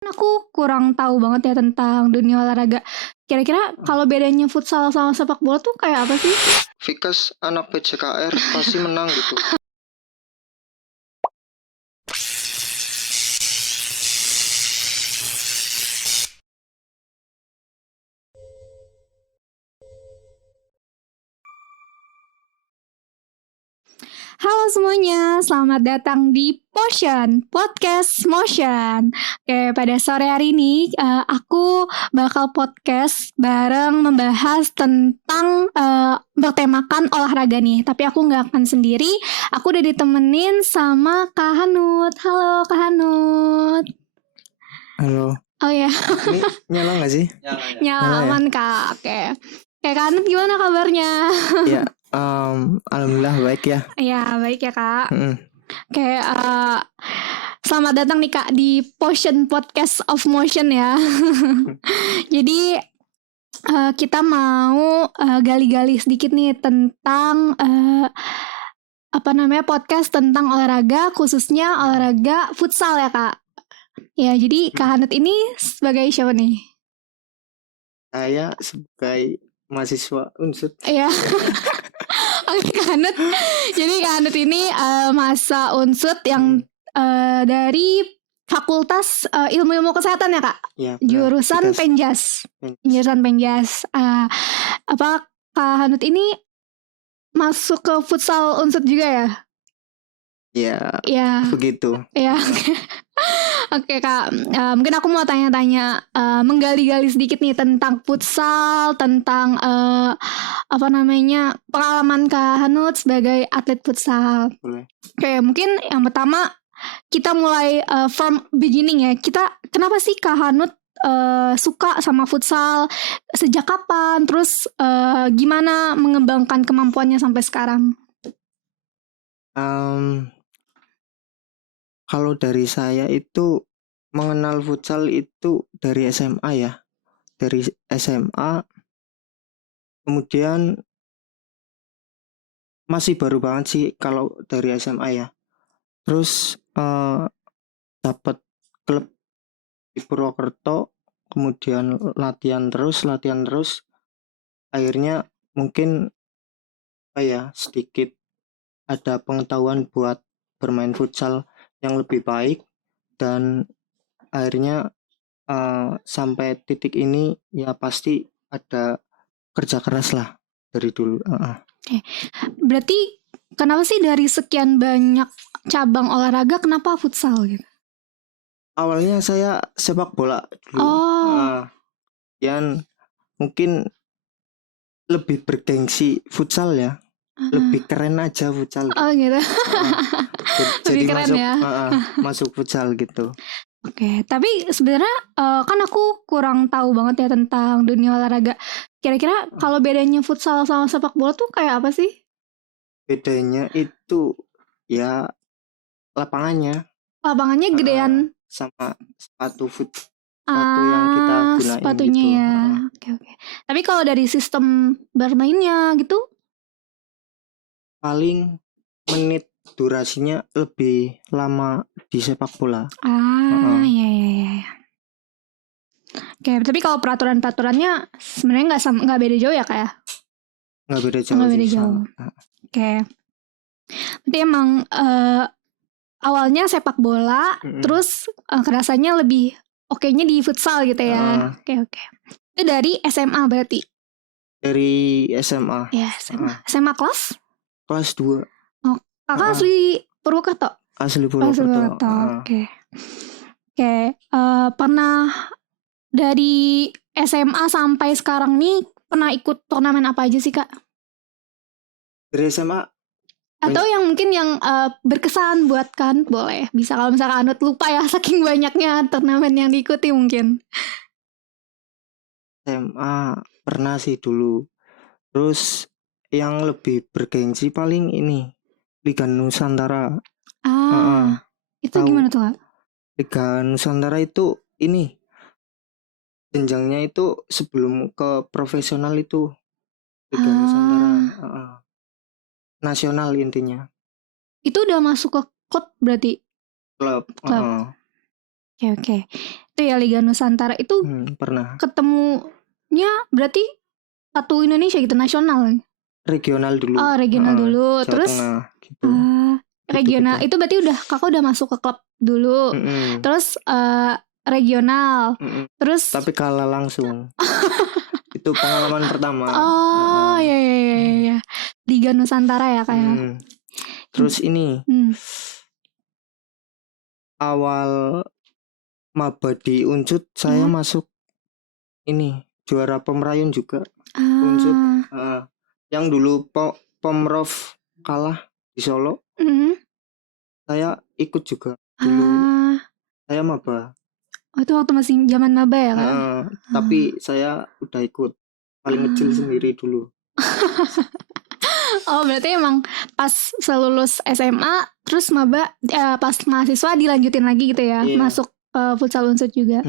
Aku kurang tahu banget ya tentang dunia olahraga. Kira-kira kalau bedanya futsal sama sepak bola tuh kayak apa sih? Vikas anak PJKR pasti menang gitu. Halo semuanya, selamat datang di Potion Podcast Motion. Oke, pada sore hari ini aku bakal podcast bareng membahas tentang bertemakan olahraga nih. Tapi aku nggak akan sendiri, aku udah ditemenin sama Kak Hanut. Halo Kak Hanut. Halo. Oh ya. Ini nyala nggak sih? Nyala aman ya? Kak. Oke. Kayak Kak Hanut gimana kabarnya? Ya, alhamdulillah baik ya. Ya baik ya Kak. Mm-mm. Oke, selamat datang nih Kak di Potion Podcast of Motion ya. Jadi kita mau gali-gali sedikit nih tentang podcast tentang olahraga, khususnya olahraga futsal ya Kak. Ya, jadi Kak Hanut ini sebagai siapa nih? Saya sebagai mahasiswa Unsud. Iya. Oke, Kak Hanut. Jadi Kak Hanut ini masa Unsud yang dari Fakultas Ilmu-Ilmu Kesehatan ya Kak? Ya, Jurusan Penjas. Jurusan Penjas. Apa Kak Hanut ini masuk ke futsal Unsud juga ya? Ya, begitu. Ya. Oke Kak, mungkin aku mau tanya-tanya, menggali-gali sedikit nih tentang futsal, tentang pengalaman Kak Hanut sebagai atlet futsal. Boleh. Oke, mungkin yang pertama kita mulai from beginning ya. Kenapa sih Kak Hanut suka sama futsal? Sejak kapan? Terus gimana mengembangkan kemampuannya sampai sekarang? Kalau dari saya itu mengenal futsal itu dari SMA ya. Dari SMA, kemudian masih baru banget sih kalau dari SMA ya. Terus dapat klub di Purwokerto, kemudian latihan terus, akhirnya mungkin sedikit ada pengetahuan buat bermain futsal yang lebih baik, dan akhirnya sampai titik ini ya pasti ada kerja keras lah dari dulu. Berarti kenapa sih dari sekian banyak cabang olahraga kenapa futsal gitu? Awalnya saya sepak bola dulu. Dan mungkin lebih bergengsi futsal ya. Lebih keren aja futsal. Oh gitu. Jadi keren masuk ya. Masuk futsal gitu. Oke, tapi sebenarnya kan aku kurang tahu banget ya tentang dunia olahraga. Kira-kira kalau bedanya futsal sama sepak bola tuh kayak apa sih? Bedanya itu ya lapangannya. Lapangannya gedean. Sama sepatu yang kita gunain sepatunya gitu. Ya. Oke. Tapi kalau dari sistem bermainnya gitu? Paling menit durasinya lebih lama di sepak bola. Ya. Oke, tapi kalau peraturannya sebenarnya nggak beda jauh ya Kak ya? Nggak beda jauh. Oke. Berarti emang awalnya sepak bola, terus kerasanya lebih oke-nya di futsal gitu ya. Oke. Itu dari SMA berarti? Dari SMA. Ya, SMA. SMA kelas? Kelas 2. Oh, kakak asli Purwokerto? Asli Purwokerto. Oke. Pernah dari SMA sampai sekarang nih pernah ikut turnamen apa aja sih Kak? Dari SMA? Atau yang mungkin yang berkesan buat kan, boleh. Bisa kalau misalkan Anut lupa ya saking banyaknya turnamen yang diikuti mungkin. SMA pernah sih dulu. Terus yang lebih bergengsi paling ini Liga Nusantara. Itu gimana tuh Kak? Liga Nusantara itu ini jenjangnya itu sebelum ke profesional itu Liga Nusantara. Nasional intinya. Itu udah masuk ke klub berarti? Klub. Oke. Itu ya Liga Nusantara itu Pernah. ketemunya berarti satu Indonesia gitu, nasional. Regional dulu. Oh, regional dulu. Jawa Terus Tengah gitu. regional itu berarti kakak udah masuk ke klub dulu. Terus regional. Terus tapi kalah langsung. Itu pengalaman pertama. Oh, iya. Liga Nusantara ya kayak. Terus ini awal maba di Unsud saya masuk ini juara Pemerayun juga. Unsud yang dulu Pemprov kalah di Solo. Saya ikut juga dulu. Saya maba. Oh, itu waktu masih zaman maba ya Kak? Tapi saya udah ikut paling kecil sendiri dulu. Oh, berarti emang pas selulus SMA terus maba pas mahasiswa dilanjutin lagi gitu ya. Masuk futsal Unsud juga.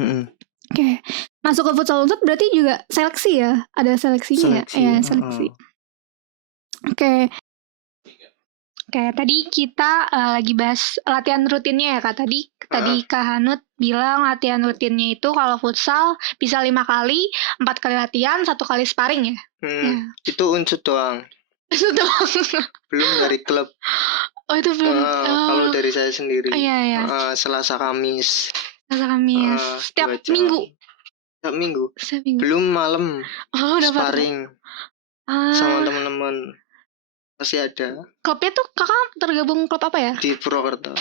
Oke. Masuk ke futsal Unsud berarti juga seleksi ya? Ada seleksinya ya? Seleksi. Oke, tadi kita lagi bahas latihan rutinnya ya Kak. Tadi Kak Hanut bilang latihan rutinnya itu kalau futsal bisa 5 kali, 4 kali latihan, 1 kali sparring ya? Itu Unsud doang. Belum dari klub. Oh, itu belum. Kalau dari saya sendiri. Iya. Selasa Kamis. Setiap minggu. Setiap minggu. Belum malam. Sparring sama teman-teman. Masih ada. Klubnya tuh kakak tergabung klub apa ya? Di Purwokerto.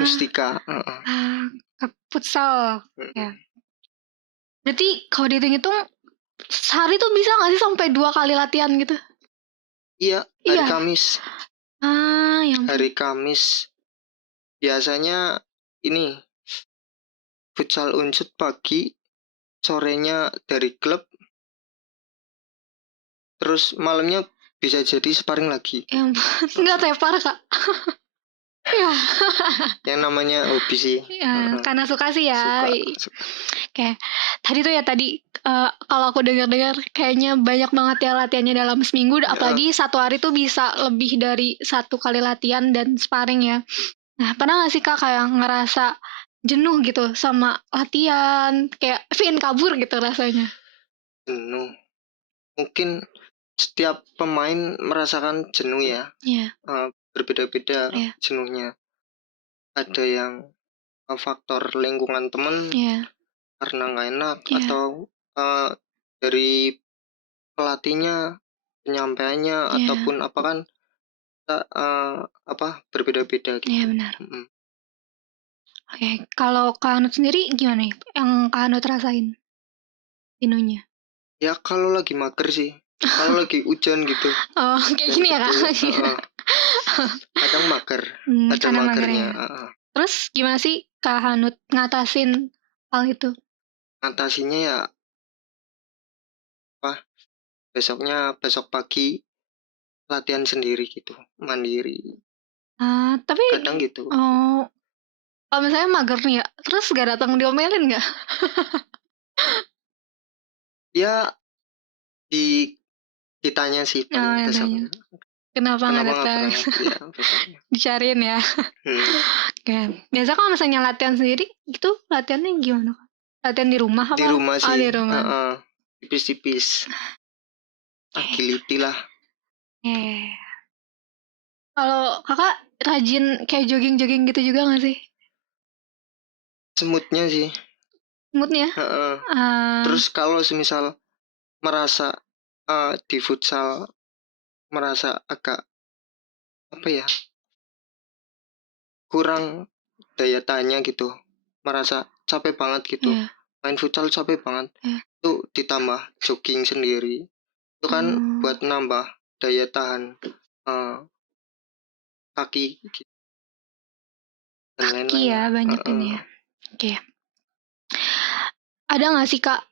Mustika. Futsal. Ya. Berarti kalau dihitung-hitung sehari tuh bisa nggak sih sampai 2 kali latihan gitu? Iya, hari Kamis. Hari Kamis. Biasanya ini futsal Unsud pagi, sorenya dari klub. Terus malamnya bisa jadi sparring lagi. Nggak tepar Kak. Ya. Yang namanya hobi sih. Karena suka sih ya. Suka. Oke. Tadi kalau aku dengar-dengar kayaknya banyak banget ya latihannya dalam seminggu. Apalagi satu hari tuh bisa lebih dari 1 kali latihan dan sparring ya. Nah, pernah gak sih Kak kayak ngerasa jenuh gitu sama latihan, kayak pengen kabur gitu rasanya? Jenuh. Mungkin setiap pemain merasakan jenuh ya. Berbeda-beda jenuhnya. Ada yang faktor lingkungan teman karena nggak enak atau dari pelatihnya, penyampaiannya ataupun apa kan berbeda-beda gitu. Iya benar. Oke, kalau Kak Hanut sendiri gimana nih yang Kak Hanut rasain jenuhnya? Ya kalau lagi mager sih. Kalau lagi hujan gitu. Oh, kayak gini ya Kak? Kadang mager. Ada magernya. Terus gimana sih Kak Hanut ngatasin hal itu? Ngatasinnya ya besok pagi latihan sendiri gitu, mandiri. Tapi kadang gitu. Kalau misalnya mager nih ya, terus gak datang diomelin gak? Ya ditanya sih besok. Kenapa nggak datang? Dicariin ya. Oke. Biasa kalau misalnya latihan sendiri gitu, latihannya gimana? Latihan di rumah apa? Di rumah sih. Di rumah. Tipis-tipis. Agility lah. Kalau kakak rajin kayak jogging-jogging gitu juga gak sih? Semutnya sih. Semutnya? Terus kalau semisal merasa di futsal merasa agak kurang daya tahannya gitu, merasa capek banget gitu, main futsal capek banget, itu ditambah jogging sendiri, itu kan buat nambah daya tahan kaki gitu. Kaki ya banyak ini ya. Oke. Ada nggak sih Kak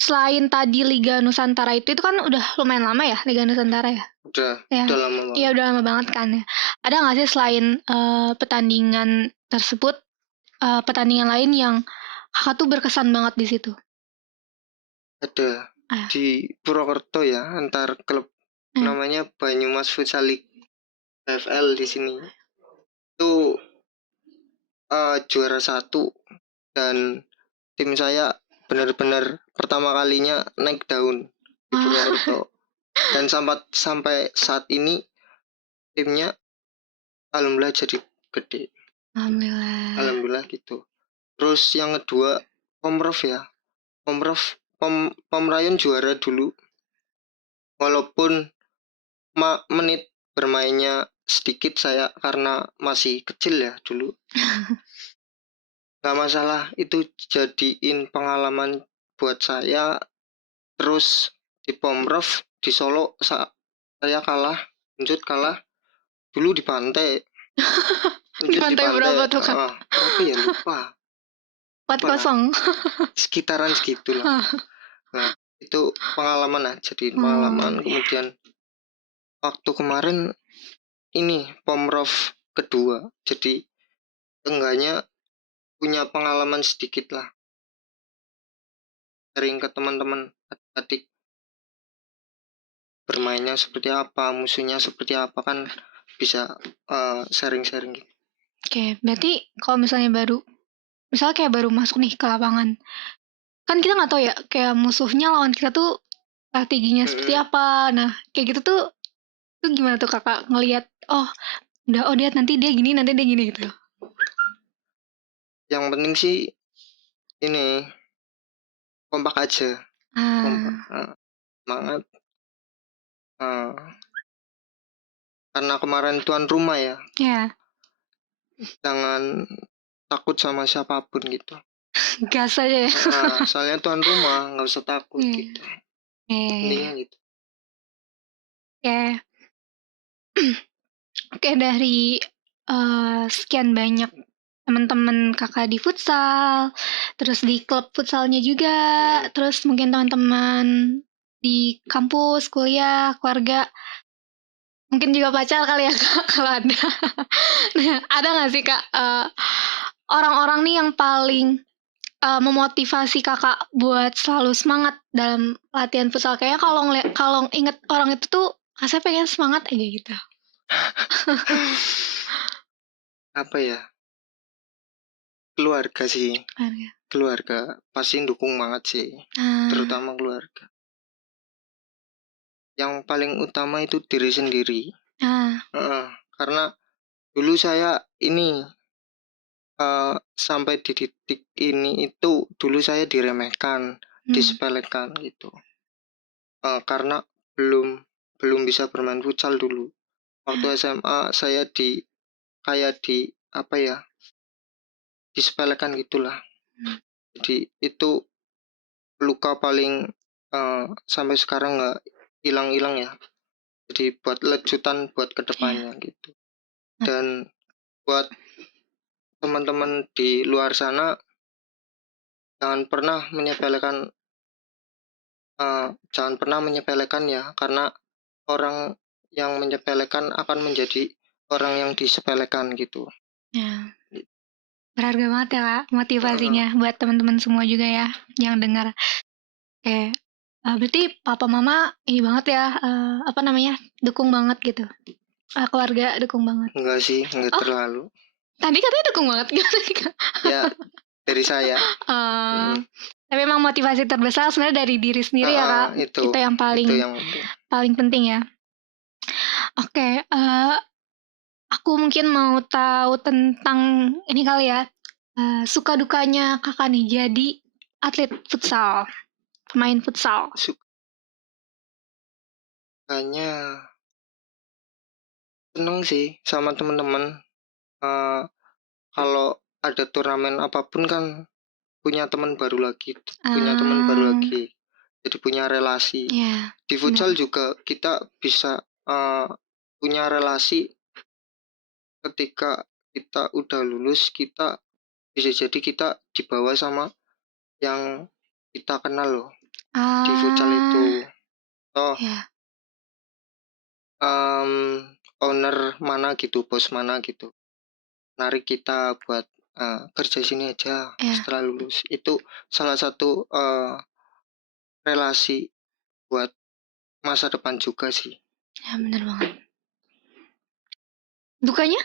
selain tadi Liga Nusantara itu kan udah lumayan lama ya Liga Nusantara ya? Udah lama banget. Iya udah lama banget kan ya. Ada nggak sih selain pertandingan tersebut pertandingan lain yang kakak tuh berkesan banget di situ? Ada di Purwokerto ya, antar klub namanya Banyumas Futsal League PFL di sini. Itu juara 1 dan tim saya benar-benar pertama kalinya naik daun di Purwokerto. Dan sampai saat ini timnya alhamdulillah jadi gede. Alhamdulillah gitu. Terus yang kedua Pomrov ya. Pomrayun juara dulu. Walaupun menit bermainnya sedikit saya karena masih kecil ya dulu. Gak masalah, itu jadiin pengalaman buat saya. Terus di Pomrov di Solo saya kalah, lanjut kalah dulu di pantai. Di pantai berapa tuh Kak? Berapa ya lupa. 4-0. Sekitaran segitulah. Nah itu pengalaman lah, jadi pengalaman. Kemudian waktu kemarin ini Pomrov kedua, jadi enggaknya punya pengalaman sedikit lah, sering ke teman-teman adik bermainnya seperti apa, musuhnya seperti apa, kan bisa sharing-sharing gitu. Oke, berarti kalau misalnya kayak baru masuk nih ke lapangan, kan kita nggak tahu ya kayak musuhnya lawan kita tuh strateginya seperti apa. Nah kayak gitu tuh gimana tuh Kakak ngelihat dia nanti dia gini gitu. Yang penting sih ini kompak aja, kompak, semangat. Karena kemarin tuan rumah ya. Jangan takut sama siapapun gitu. Gas aja ya. Soalnya tuan rumah nggak usah takut gitu. Intinya gitu. Oke, dari sekian banyak teman-teman Kakak di futsal, terus di klub futsalnya juga, terus mungkin teman-teman di kampus, kuliah, keluarga, mungkin juga pacar kali ya Kak, kalau ada. Nah, ada nggak sih Kak orang-orang nih yang paling memotivasi Kakak buat selalu semangat dalam latihan futsal? Kayaknya kalau inget orang itu tuh rasanya pengen semangat aja gitu. Apa ya? Keluarga sih. Keluarga pasti dukung banget sih. Terutama keluarga. Yang paling utama itu diri sendiri. Karena dulu saya ini sampai di titik ini itu dulu saya diremehkan, disepelekan gitu. Karena belum bisa bermain futsal dulu. Waktu SMA saya disepelekan gitulah. Jadi itu luka paling sampai sekarang nggak hilang-hilang ya. Jadi buat lejutan buat kedepannya gitu. Dan buat teman-teman di luar sana, jangan pernah menyepelekan ya, karena orang yang menyepelekan akan menjadi orang yang disepelekan gitu. Berharga banget ya Kak motivasinya buat teman-teman semua juga ya yang dengar. Berarti papa mama ini banget ya, dukung banget gitu. Keluarga dukung banget. Enggak sih, enggak terlalu. Tadi katanya dukung banget gimana sih Kak? Ya, dari saya. Tapi emang motivasi terbesar sebenarnya dari diri sendiri ya Kak. Itu yang paling penting ya. Oke, aku mungkin mau tahu tentang ini kali ya, suka dukanya Kakak nih jadi atlet futsal, pemain futsal. Sukanya seneng sih sama teman-teman. Kalau ada turnamen apapun kan punya teman baru lagi, jadi punya relasi. Di futsal juga kita bisa punya relasi. Ketika kita udah lulus, kita bisa jadi kita dibawa sama yang kita kenal loh di futsal itu. Owner mana gitu, bos mana gitu, narik kita buat kerja sini aja setelah lulus. Itu salah satu relasi buat masa depan juga sih. Ya bener banget. Dukanya?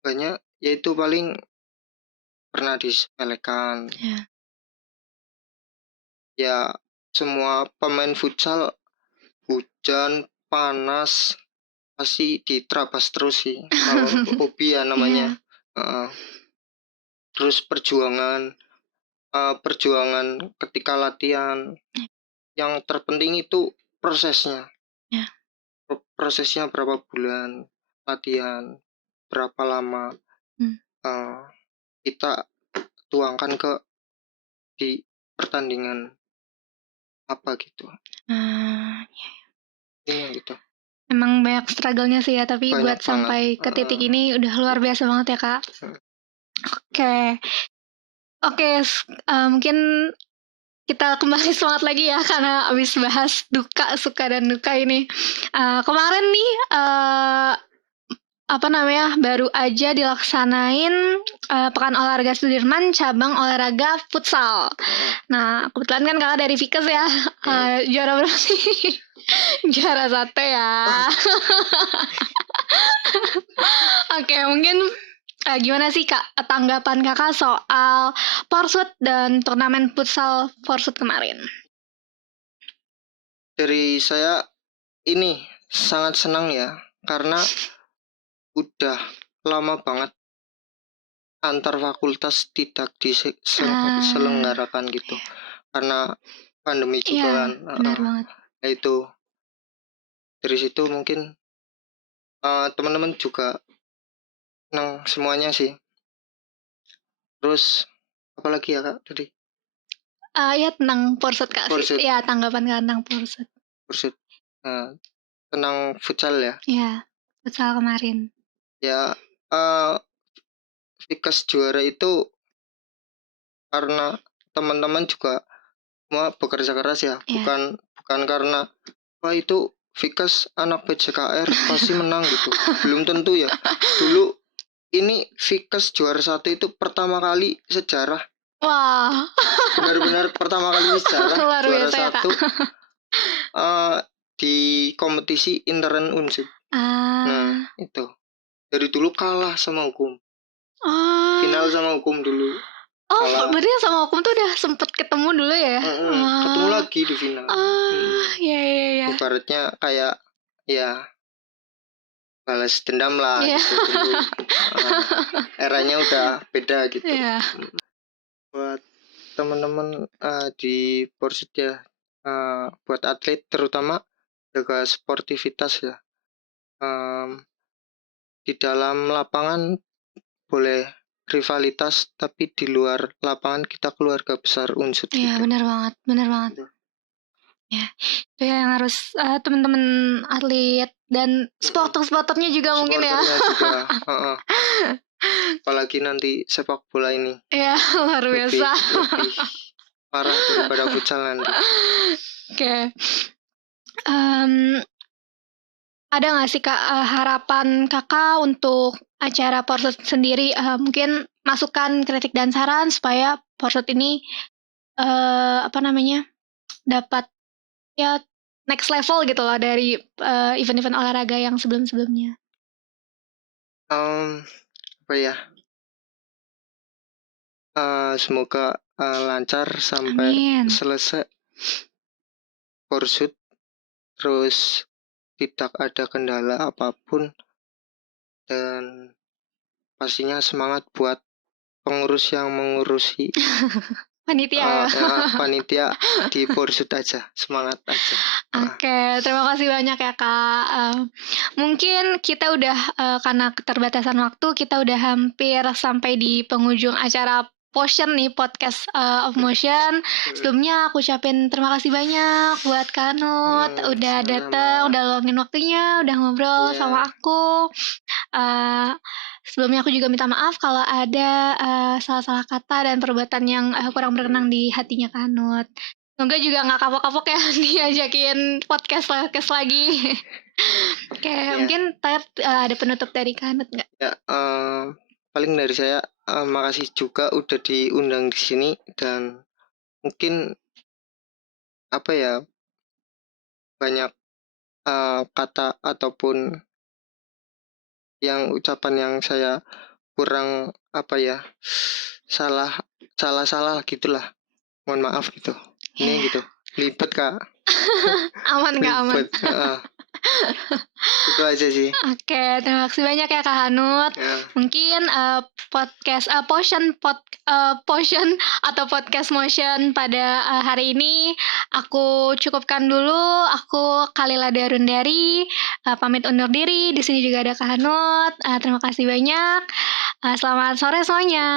Dukanya yaitu paling pernah disepelekan. Ya. Ya semua pemain futsal hujan panas pasti diterabas terus sih kalau hobi ya namanya. Terus perjuangan ketika latihan, yang terpenting itu prosesnya. Prosesnya berapa bulan latihan, berapa lama kita tuangkan ke di pertandingan apa gitu. Ini gitu. Emang banyak struggle-nya sih ya, tapi Banyak buat sampai ke titik ini udah luar biasa banget ya Kak. Oke, mungkin kita kembali semangat lagi ya karena abis bahas suka dan duka ini. Kemarin nih baru aja dilaksanain Pekan Olahraga Sudirman cabang olahraga futsal. Nah, kebetulan kan kakak dari Vikes ya. Juara berapa sih? Juara 1 ya. Oke, mungkin gimana sih Kak tanggapan kakak soal Porsut dan turnamen futsal Porsut kemarin? Dari saya ini sangat senang ya, karena udah lama banget antar fakultas tidak diselenggarakan gitu, karena pandemi juga kan. Benar banget. Nah itu dari situ mungkin teman-teman juga senang semuanya sih. Terus apalagi ya Kak tadi? Ya tentang Porsut Kak. Porsut. Ya tanggapan Kak tentang Porsut. Tentang futsal ya? Iya, futsal kemarin. Ya, Vikes juara itu karena teman-teman juga semua bekerja keras ya, bukan karena wah itu Vikes anak PJKR pasti menang gitu. Belum tentu ya. Dulu ini Vikes juara 1 itu pertama kali sejarah. Wah. Benar-benar pertama kali sejarah juara 1 di kompetisi intern Unsud. Nah itu dari dulu kalah sama hukum. Final sama hukum dulu. Berarti sama hukum tuh udah sempet ketemu dulu ya? Ketemu lagi di final. Iya. Ibaratnya kayak ya balas dendam lah gitu dulu. Eranya udah beda gitu. Buat teman-teman di Porsut ya, buat atlet terutama jaga sportivitas ya. Di dalam lapangan boleh rivalitas, tapi di luar lapangan kita keluarga besar Unsud. Iya gitu. Benar banget. Ya, itu yang harus teman-teman atlet dan supporternya juga mungkin ya. Juga. Apalagi nanti sepak bola ini. Iya, luar biasa. Lebih parah daripada futsal nanti. Oke. Ada nggak sih Kak harapan kakak untuk acara Porsut sendiri? Mungkin masukan, kritik dan saran supaya Porsut ini dapat ya next level gitu loh dari event-event olahraga yang sebelum-sebelumnya. Semoga lancar sampai selesai Porsut, terus tidak ada kendala apapun, dan pastinya semangat buat pengurus yang mengurusi panitia di Porsut aja, semangat aja. Oke, terima kasih banyak ya Kak. Mungkin kita udah karena keterbatasan waktu, kita udah hampir sampai di penghujung acara Potion nih, podcast of Motion. Sebelumnya aku ucapin terima kasih banyak buat Kanut, udah datang, udah luangin waktunya, udah ngobrol sama aku. Sebelumnya aku juga minta maaf kalau ada salah-salah kata dan perbuatan yang kurang berkenan di hatinya Kanut. Semoga juga nggak kapok-kapok ya diajakin podcast lagi. Oke, mungkin ada penutup dari Kanut nggak? Ya, paling dari saya makasih juga udah diundang di sini, dan mungkin banyak kata ataupun ucapan yang saya kurang salah gitulah. Mohon maaf gitu. Ini gitu. Libet Kak. Aman Kak, aman. Libet. Itu aja sih. Oke, terima kasih banyak ya Kak Hanut. Ya. Mungkin podcast Potion atau podcast Motion pada hari ini aku cukupkan dulu. Aku Kalila Darundari pamit undur diri. Di sini juga ada Kak Hanut. Terima kasih banyak. Selamat sore semuanya.